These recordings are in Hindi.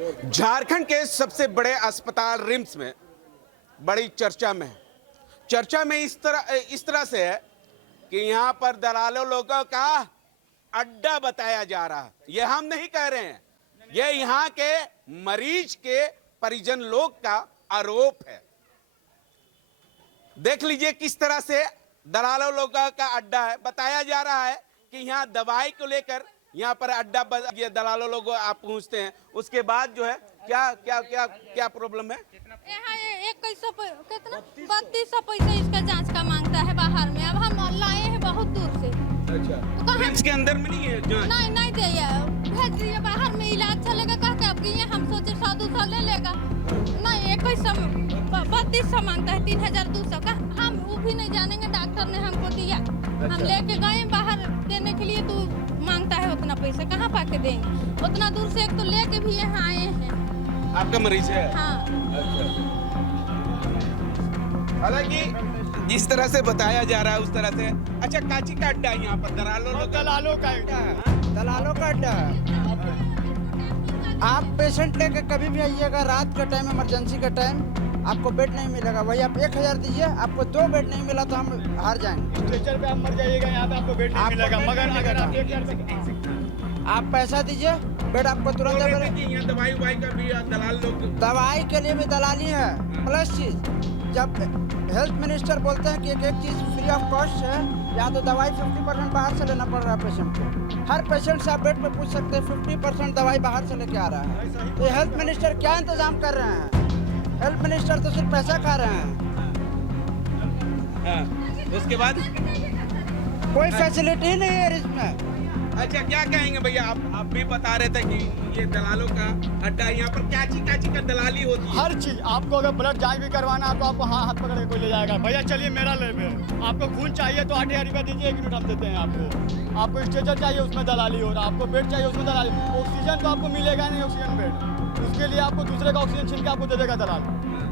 झारखंड के सबसे बड़े अस्पताल रिम्स में बड़ी चर्चा में है। चर्चा में इस तरह से है कि यहाँ पर दलालों लोगों का अड्डा बताया जा रहा है। ये हम नहीं कह रहे हैं, ये यहाँ के मरीज के परिजन लोग का आरोप है। देख लीजिए किस तरह से दलालों लोगों का अड्डा है। बताया जा रहा है कि यहाँ दवाई को लेकर यहाँ पर अड्डा ये दलालों लोग आप पहुँचते हैं, उसके बाद जो है क्या क्या क्या क्या प्रॉब्लम है। यहाँ 2100 कितना 3200 पैसा इसका जांच का मांगता है बाहर में। अब हम लाए हैं बहुत दूर से। अच्छा, तो रिम्स के अंदर में नहीं है जांच? नहीं दिया, भेज दिए बाहर में, इलाज चलेगा कह के। अब ये हम सोचे 100-200 ले लेगा, नहीं 3200 मांगता है, 3200 का। हम वो भी नहीं जानेंगे, डॉक्टर ने हमको दिया। अच्छा। हम लेके गए बाहर देने के लिए, तो मांगता है उतना पैसा, कहाँ पाके देंगे उतना दूर से। एक तो लेके भी यहाँ आए हैं। आपका मरीज है? हाँ। अच्छा। हालांकि जिस तरह से बताया जा रहा है उस तरह से। अच्छा, काची का अड्डा है यहाँ पर? दलालों का अड्डा है। दलालों का अड्डा है। आप पेशेंट लेके कभी भी आइएगा, रात का टाइम, इमरजेंसी का टाइम, आपको बेड नहीं मिलेगा। वही आप 1000 दीजिए, आपको 2 बेड नहीं मिला तो हम हार जाएंगे। स्ट्रेचर पे आप मर जाइएगा, यहाँ पे आपको बेड नहीं मिलेगा। मगर अगर आप 1000 आप पैसा दीजिए, बेड आपको तुरंत यहाँ दवाई उवाई का भी दलाल लोग। दवाई के लिए भी दलाली है। प्लस चीज, जब हेल्थ मिनिस्टर बोलते हैं कि एक चीज फ्री ऑफ कॉस्ट है, या तो दवाई 50% बाहर से लेना पड़ रहा है पेशेंट को। हर पेशेंट से आप बेड पे पूछ सकते हैं, 50% दवाई बाहर से लेके आ रहा है। तो हेल्थ मिनिस्टर क्या इंतजाम कर रहे हैं? हेल्थ मिनिस्टर तो सिर्फ पैसा खा रहे हैं। हाँ, उसके बाद कोई फैसिलिटी नहीं है इसमें। अच्छा, क्या कहेंगे भैया? आप भी बता रहे थे कि ये दलालों का अड्डा, यहाँ पर काची का दलाली होती है। हर चीज आपको, अगर ब्लड जांच भी करवाना है तो आपको हाथ पकड़ के कोई ले जाएगा। भैया चलिए मेरा ले ले। आपको खून चाहिए तो 8000 रुपया दीजिए, 1 यूनिट हम देते हैं आपको स्ट्रेचर चाहिए, उसमें दलाली हो रहा है। आपको बेड चाहिए, उसमें दलाली। ऑक्सीजन तो आपको मिलेगा नहीं, ऑक्सीजन बेड, उसके लिए आपको दूसरे का ऑक्सीजन छीन के आपको दे देगा दलाल।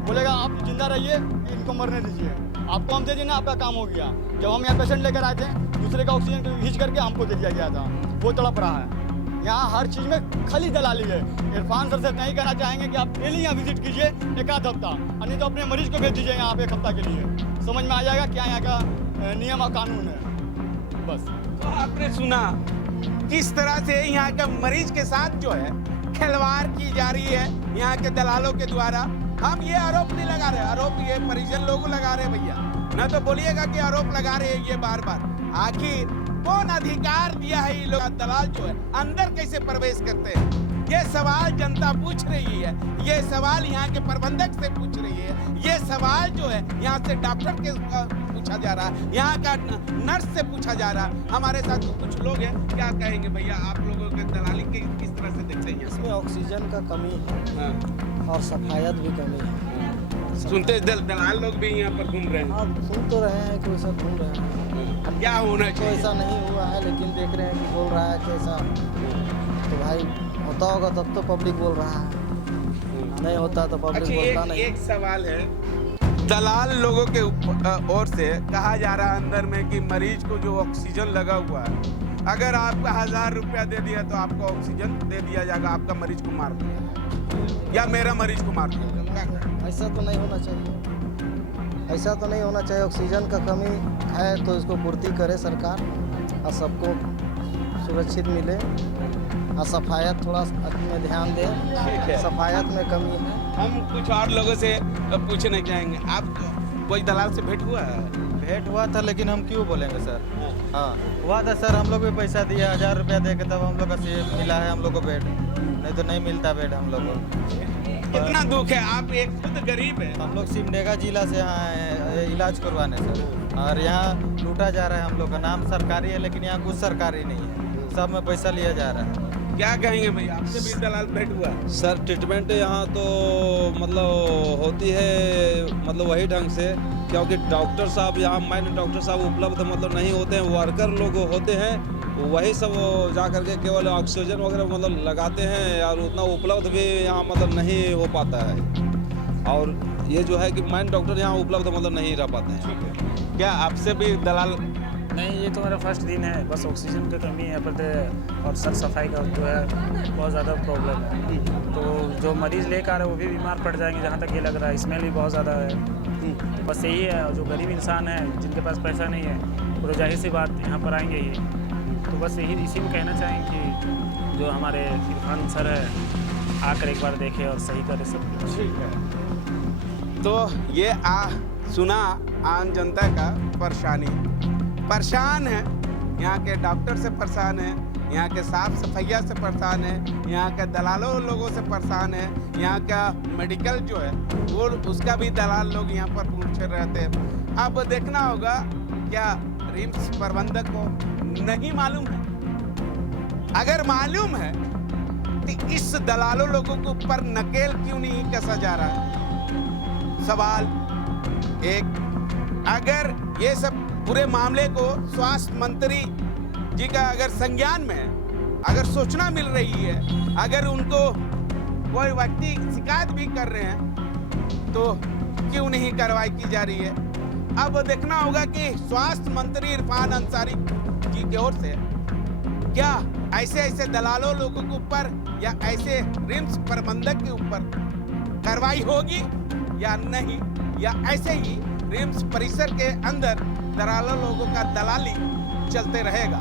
बोलेगा आप जिंदा रहिए, इनको मरने दीजिए। आपको हम दे देना, आपका काम हो गया। जब हम यहाँ पेशेंट लेकर आए थे, दूसरे का ऑक्सीजन खींच करके हमको दे दिया गया था। वो तड़प रहा है। यहाँ हर चीज़ में खाली दलाली है। इरफान सर से नहीं कहना चाहेंगे कि आप डेली यहाँ विजिट कीजिए 1 आध हफ्ता, और नहीं तो अपने मरीज को भेज दीजिए यहाँ पे 1 हफ्ता के लिए। समझ में आ जाएगा क्या यहाँ का नियम और कानून है। बस तो आपने सुना किस तरह से यहाँ के मरीज के साथ जो है खिलवाड़ की जा रही है यहाँ के दलालों के द्वारा। हम ये आरोप नहीं लगा रहे, आरोप ये परिजन लोग लगा रहे भैया। ना तो बोलिएगा कि आरोप लगा रहे हैं ये बार बार। आखिर कौन अधिकार दिया है ये लोग? दलाल जो है अंदर कैसे प्रवेश करते हैं, ये सवाल जनता पूछ रही है। ये सवाल यहाँ के प्रबंधक से पूछ रही है। ये सवाल जो है यहाँ से डॉक्टर के पूछा जा रहा है, यहाँ का नर्स से पूछा जा रहा है। हमारे साथ तो कुछ लोग हैं, क्या कहेंगे भैया? आप लोगों के दलाली के किस तरह से देखते हैं? इसमें ऑक्सीजन का कमी है। हाँ। और सफायत भी कमी है। सुनते दलाल लोग भी यहाँ पर घूम रहे हैं। आप सुन तो रहे हैं कि वैसा घूम रहे हैं। क्या होना तो चाहिए? ऐसा नहीं हुआ है, लेकिन देख रहे हैं कि बोल रहा है कैसा। तो भाई होता होगा तब तो पब्लिक बोल रहा है, नहीं होता तो पब्लिक बोलता नहीं। एक सवाल है, दलाल लोगों के ओर से कहा जा रहा है अंदर में कि मरीज को जो ऑक्सीजन लगा हुआ है, अगर आपका 1000 रुपया दे दिया तो आपको ऑक्सीजन दे दिया जाएगा, आपका मरीज को मार दिया या मेरा मरीज को मार दिया जाएगा। ऐसा तो नहीं होना चाहिए, ऐसा तो नहीं होना चाहिए। ऑक्सीजन का कमी है तो इसको पूर्ति करे सरकार, और सबको सुरक्षित मिले, और सफायत थोड़ा में ध्यान दे। सफायत में कमी है। हम कुछ और लोगों से पूछना चाहेंगे, आप कोई दलाल से भेंट हुआ है? भेंट हुआ था, लेकिन हम क्यों बोलेंगे सर। हाँ हुआ था सर, हम लोग भी पैसा दिए 1000 रुपया दे के, तब हम लोग का मिला है हम लोग को बेड, नहीं तो नहीं मिलता बेड हम लोग को। कितना दुख है, आप एक खुद गरीब है। हम लोग सिमडेगा जिला से यहाँ आए इलाज करवाने सर, और यहाँ लूटा जा रहा है। हम लोग का नाम सरकारी है, लेकिन यहाँ कुछ सरकारी नहीं है, सब में पैसा लिया जा रहा है। क्या कहेंगे भैया? आपसे भी दलाल भेंट हुआ? सर ट्रीटमेंट यहाँ तो मतलब होती है मतलब वही ढंग से, क्योंकि डॉक्टर साहब यहाँ मेन डॉक्टर साहब उपलब्ध मतलब नहीं होते हैं। वर्कर लोग होते हैं, वही सब जा करके केवल ऑक्सीजन वगैरह मतलब लगाते हैं, और उतना उपलब्ध भी यहाँ मतलब नहीं हो पाता है। और ये जो है कि मेन डॉक्टर यहाँ उपलब्ध मतलब नहीं रह पाते हैं। क्या आपसे भी दलाल? नहीं, ये तो मेरा फर्स्ट दिन है। बस ऑक्सीजन की कमी है पर और सर सफाई का जो है बहुत ज़्यादा प्रॉब्लम है। तो जो मरीज लेकर आ रहे हैं वो भी बीमार पड़ जाएंगे, जहाँ तक ये लग रहा है। स्मेल भी बहुत ज़्यादा है। बस यही है, जो गरीब इंसान है जिनके पास पैसा नहीं है वो तो जाहिर सी बात यहाँ पर आएंगे ही। तो बस यही इसी में कहना चाहेंगे कि जो हमारे इरफान सर है आकर एक बार देखें और सही करें सब कुछ। ठीक है। तो ये सुना आम जनता का परेशान है, यहाँ के डॉक्टर से परेशान है, यहाँ के साफ सफाइया से परेशान है, यहाँ के दलालों लोगों से परेशान है, यहाँ का मेडिकल जो है वो उसका भी दलाल लोग यहाँ पर पूछे रहते हैं। अब देखना होगा क्या रिम्स प्रबंधक को नहीं मालूम है। अगर मालूम है तो इस दलालों लोगों के ऊपर नकेल क्यों नहीं कसा जा रहा है। सवाल एक, अगर ये सब पूरे मामले को स्वास्थ्य मंत्री जी का अगर संज्ञान में है, अगर सूचना मिल रही है, अगर उनको कोई व्यक्ति शिकायत भी कर रहे हैं तो क्यों नहीं कार्रवाई की जा रही है। अब देखना होगा कि स्वास्थ्य मंत्री इरफान अंसारी जी की ओर से क्या ऐसे दलालों लोगों के ऊपर या ऐसे रिम्स प्रबंधक के ऊपर कार्रवाई होगी या नहीं, या ऐसे ही रिम्स परिसर के अंदर दलालों लोगों का दलाली चलते रहेगा।